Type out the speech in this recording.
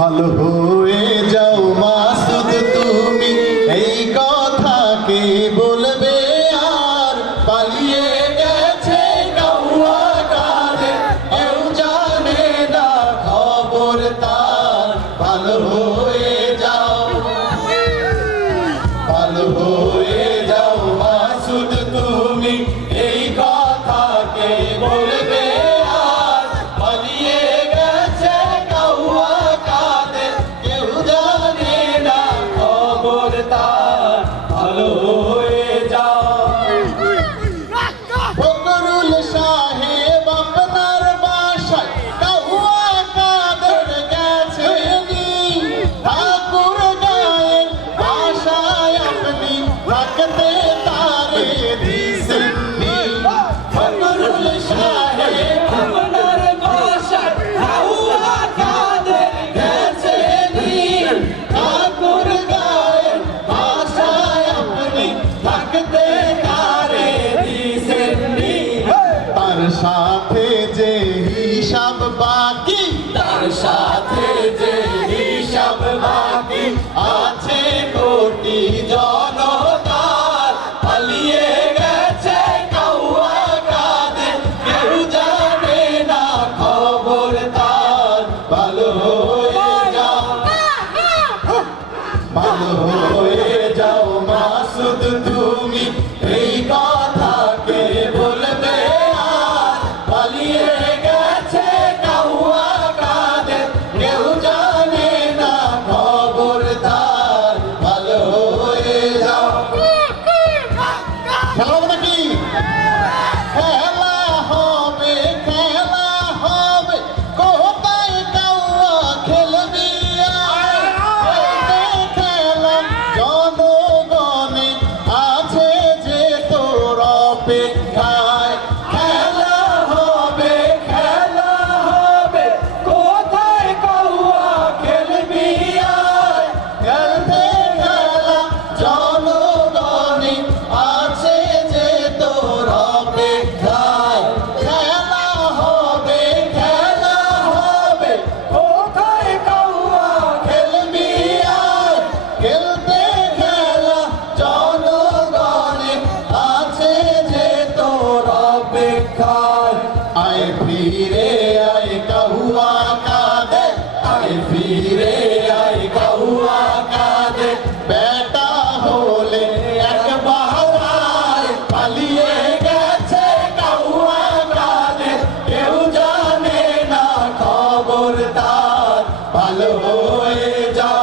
ভালো হয়ে যাও মাসুদ তুমি, এই কথা কে বলবে আর? পালিয়ে গেছে কাউয়া কাঁধে, কেউ জানে না খবর তার। ভালো হয়ে যাও, ভালো হয়ে যাও মাসুদ তুমি, এই কথা কে বলবে আর? পালিয়ে গেছে কাউয়া কাঁধে, কেউ জানে না খবর তার। ভালো হয়ে যাও। ফকরুল সাহেব আপনার বাসায় কাউয়া কাঁধের গেছে নি, ঠাকুর গায়ের বাসায় আপনি থাকতে তারে দিছেন নি। ফকরুল সাহেব আপনার বাসায় কাউয়া কাঁধের গেছে নি, ঠাকুর গায়ের বাসায় আপনি থাকতে তারে দিছেন নি। তার সাথে যে হিসাব বাকি, তার সাথে যে হিসাব বাকি আছে কোটি জনতার। পালিয়ে গেছে কাউয়া কাঁধে, কেউ জানে না খবর তার। ভালো হয়ে যাও, ভালো হয়ে যাও মাসুদ তুমি, এই কথা কে বলবে আর? পালিয়ে গেছে কাউয়া কাঁধে, কেউ জানে না খবর তার। ভালো হয়ে যাও। খেলা হবে নাকি? খেলা হবে, খেলা হবে, কোথায় কাউয়া খেলবি আর? খেলা জনগণে আছে যে তোর অপেক্ষায়। খেলা হবে, খেলা হবে, কোথায় কাউয়া খেলবি আর? খেলতে খেলা জনগণে আছে যে তোর অপেক্ষায়। খেলা হবে, খেলা হবে, কোথায় কাউয়া খেলবি আর? খেলতে খেলা জনগণে আছে যে তোর অপেক্ষায়। আয় ফিরে আয় কাউয়া কাঁধে, আয় ফিরে আয় কাউয়া কাঁধে, বেটা হলে একবার আয়। পালিয়ে গেছে কাউয়া কাঁধে, কেউ জানে না খবর তার। ভালো হয়ে যাও।